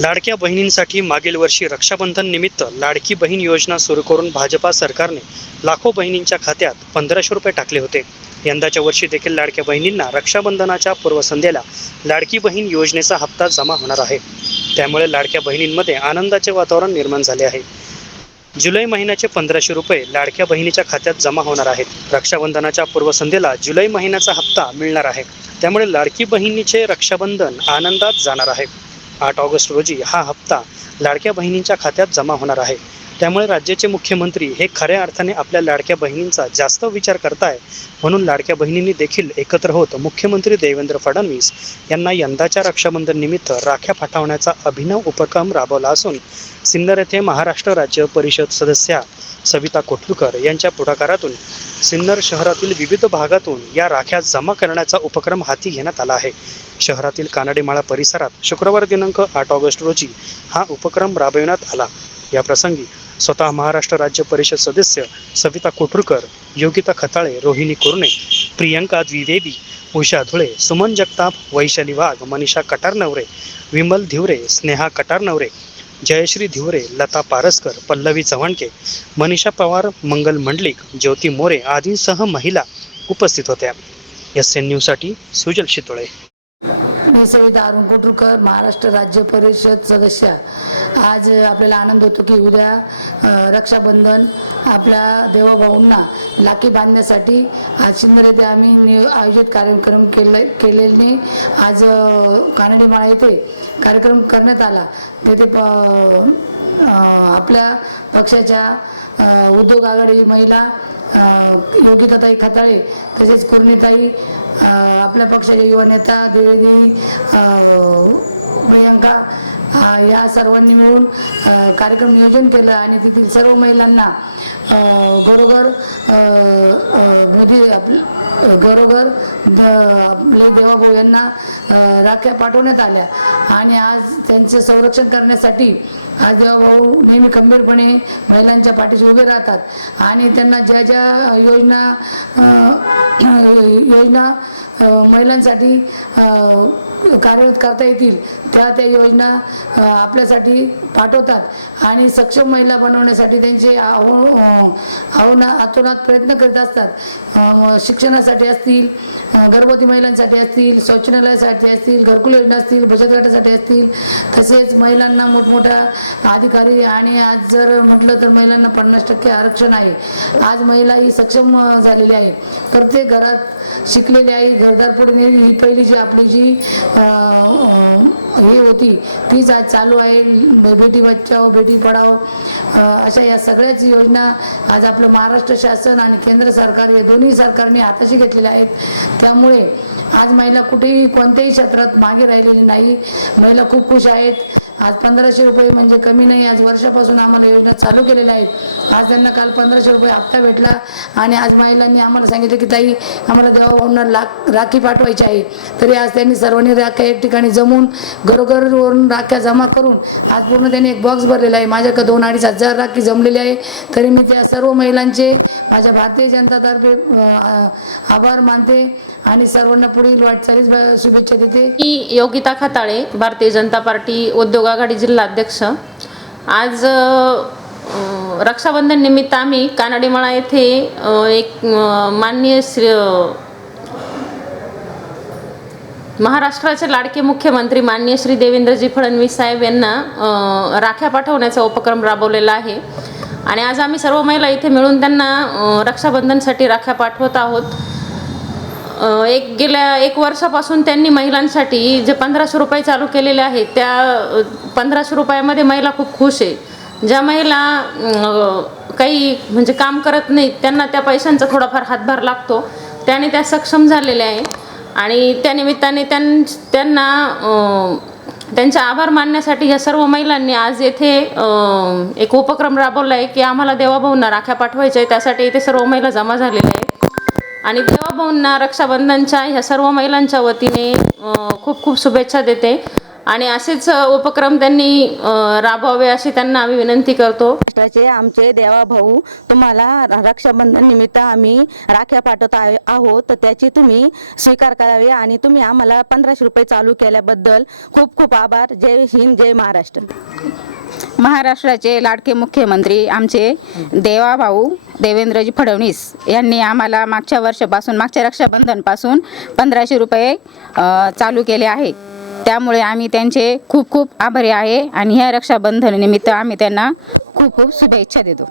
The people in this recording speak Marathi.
लाडक्या बहिणींसाठी मागील वर्षी रक्षाबंधन निमित्त लाडकी बहीण योजना सुरू करून भाजपा सरकारने लाखो बहिणींच्या खात्यात पंधराशे रुपये टाकले होते. यंदाच्या वर्षी देखील लाडक्या बहिणींना रक्षाबंधनाच्या पूर्वसंध्येला लाडकी बहीण योजनेचा हप्ता जमा होणार आहे. त्यामुळे लाडक्या बहिणींमध्ये आनंदाचे वातावरण निर्माण झाले आहे. जुलै महिन्याचे पंधराशे रुपये लाडक्या बहिणीच्या खात्यात जमा होणार आहेत. रक्षाबंधनाच्या पूर्वसंध्येला जुलै महिन्याचा हप्ता मिळणार आहे. त्यामुळे लाडकी बहिणीचे रक्षाबंधन आनंदात जाणार आहे. आठ ऑगस्ट रोजी हा हप्ता लाडक्या बहिणींच्या खात्यात जमा होणार आहे. त्यामुळे राज्याचे मुख्यमंत्री हे खऱ्या अर्थाने आपल्या लाडक्या बहिणींचा जास्त विचार करताय म्हणून लाडक्या बहिणींनी देखील एकत्र होत मुख्यमंत्री देवेंद्र फडणवीस यांना यंदाच्या रक्षाबंधन निमित्त राख्या पाठवण्याचा अभिनव उपक्रम राबवला असून सिन्नर येथे महाराष्ट्र राज्य परिषद सदस्या सविता कोठलकर यांच्या पुढाकारातून सिन्नर शहरातील विविध भागातून या राख्या जमा करण्याचा उपक्रम हाती घेण्यात आला आहे. शहरातील कानडेमाळा परिसरात शुक्रवार दिनांक आठ ऑगस्ट रोजी हा उपक्रम राबविण्यात आला. या प्रसंगी स्वतः महाराष्ट्र राज्य परिषद सदस्य सविता कोटुरकर योगिता खताळे रोहिणी कुरणे प्रियंका द्विवेदी उषा धुळे सुमन जगताप वैशाली वाघ मनीषा कटारनवरे विमल धिवरे स्नेहा कटारनवरे जयश्री धिवरे लता पारसकर पल्लवी चव्हाणके मनीषा पवार मंगल मंडलिक ज्योती मोरे आदींसह महिला उपस्थित होत्या. एस एन न्यूजसाठी सुजल शितोळे. मी सविता अरुण कोटुरकर महाराष्ट्र राज्य परिषद सदस्य. आज आपल्याला आनंद होतो की उद्या रक्षाबंधन आपल्या देवभाऊंना लाखी बांधण्यासाठी आज सिन्नर येथे आम्ही नियो आयोजित कार्यक्रम केले केलेले. आज कानडीमाळा येथे कार्यक्रम करण्यात आला. तेथे प आपल्या पक्षाच्या उद्योग आघाडी महिला योगिताताई खताळे तसेच पूर्णिताई आपल्या पक्षाचे युवा नेता द्विवेदी प्रियंका या सर्वांनी मिळून कार्यक्रम नियोजन केलं आणि तेथील सर्व महिलांना घरोघर मोदी आपले घरोघर द- आपले देवाभाऊ यांना राख्या पाठवण्यात आल्या. आणि आज त्यांचं संरक्षण करण्यासाठी आज देवाभाऊ नेहमी खंबीरपणे महिलांच्या पाठीशी उभे राहतात. आणि त्यांना ज्या ज्या योजना योजना महिलांसाठी कार्यरत करता येतील त्या त्या योजना आपल्यासाठी पाठवतात. आणि सक्षम महिला बनवण्यासाठी त्यांचे आव्हान आव्हाना आतोनात प्रयत्न करीत असतात. शिक्षणासाठी असतील गर्भवती महिलांसाठी असतील शौचालयासाठी असतील घरकुल योजना असतील बचत गटासाठी असतील तसेच महिलांना मोठमोठ्या अधिकारी आणि आज जर म्हटलं तर महिलांना पन्नास टक्के आरक्षण आहे. आज महिला ही सक्षम झालेली आहे. प्रत्येक घरात शिकलेली आहे घरदार पुढे नेली. ही पहिली जी आपली जी हे होती तीच आज चालू आहे. बेटी बचाओ बेटी पढाओ अशा या सगळ्याच योजना आज आपलं महाराष्ट्र शासन आणि केंद्र सरकार या दोन्ही सरकारने हाताशी घेतलेल्या आहेत. त्यामुळे आज महिला कुठेही कोणत्याही क्षेत्रात मागे राहिलेली नाही. महिला खूप खुश आहेत. आज पंधराशे रुपये म्हणजे कमी नाही आज वर्षापासून आम्हाला योजना चालू केलेल्या आहेत. आज त्यांना काल पंधराशे रुपये हप्ता भेटला आणि आज महिलांनी आम्हाला सांगितलं की ताई आम्हाला देवाभाऊंना लाख राखी पाठवायची आहे. तरी आज त्यांनी सर्वांनी राख्या एक ठिकाणी जमून घरोघरवरून राख्या जमा करून आज पूर्ण त्यांनी एक बॉक्स भरलेला आहे. माझ्याकडे दोन अडीच हजार राखी जमलेली आहे. तरी मी त्या सर्व महिलांचे माझ्या भारतीय जनतातर्फे आभार मानते आणि सर्वांना पुढील वाटचालीस शुभेच्छा देते. मी योगिता खताळे भारतीय जनता पार्टी उद्योग आघाडी जिल्हा अध्यक्ष आज रक्षाबंधन निमित्त आम्ही कानाडीमाळा येथे एक माननीय श्री महाराष्ट्राचे लाडके मुख्यमंत्री माननीय श्री देवेंद्रजी फडणवीस साहेब यांना राख्या पाठवण्याचा उपक्रम राबवलेला आहे. आणि आज आम्ही सर्व महिला इथे मिळून त्यांना रक्षाबंधनसाठी राख्या पाठवत आहोत. एक गेल्या एक वर्षापासून त्यांनी महिलांसाठी जे पंधराशे रुपये चालू केलेले आहेत त्या पंधराशे रुपयामध्ये महिला खूप खुश आहे. ज्या महिला काही म्हणजे काम करत नाहीत त्यांना त्या पैशांचा थोडाफार हातभार लागतो. त्याने त्या सक्षम झालेल्या आहे. आणि त्या निमित्ताने त्यां त्यांना त्यांचा त्यांचे आभार मानण्यासाठी ह्या सर्व महिलांनी आज येथे एक उपक्रम राबवला आहे की आम्हाला देवाभाऊंना राख्या पाठवायच्या आहे त्यासाठी इथे सर्व महिला जमा झालेल्या आहेत. आणि देवाभाऊंना रक्षाबंधनच्या ह्या सर्व महिलांच्या वतीने खूप खूप शुभेच्छा देते. आणि असेच उपक्रम त्यांनी राबवावे अशी त्यांना आम्ही विनंती करतो. महाराष्ट्राचे आमचे देवा भाऊ तुम्हाला रक्षाबंधन निमित्त आम्ही राख्या पाठवत आहोत. तर त्याची तुम्ही स्वीकार करावे आणि तुम्ही आम्हाला पंधराशे रुपये चालू केल्याबद्दल खूप खूप आभार. जय हिंद जय महाराष्ट्र. महाराष्ट्राचे लाडके मुख्यमंत्री आमचे देवाभाऊ देवेंद्रजी फडणवीस यांनी आम्हाला मागच्या वर्षापासून मागच्या रक्षाबंधनपासून पंधराशे रुपये चालू केले आहे. त्यामुळे आम्ही त्यांचे खूप खूप आभारी आहे आणि ह्या रक्षाबंधन निमित्त आम्ही त्यांना खूप खूप शुभेच्छा देतो.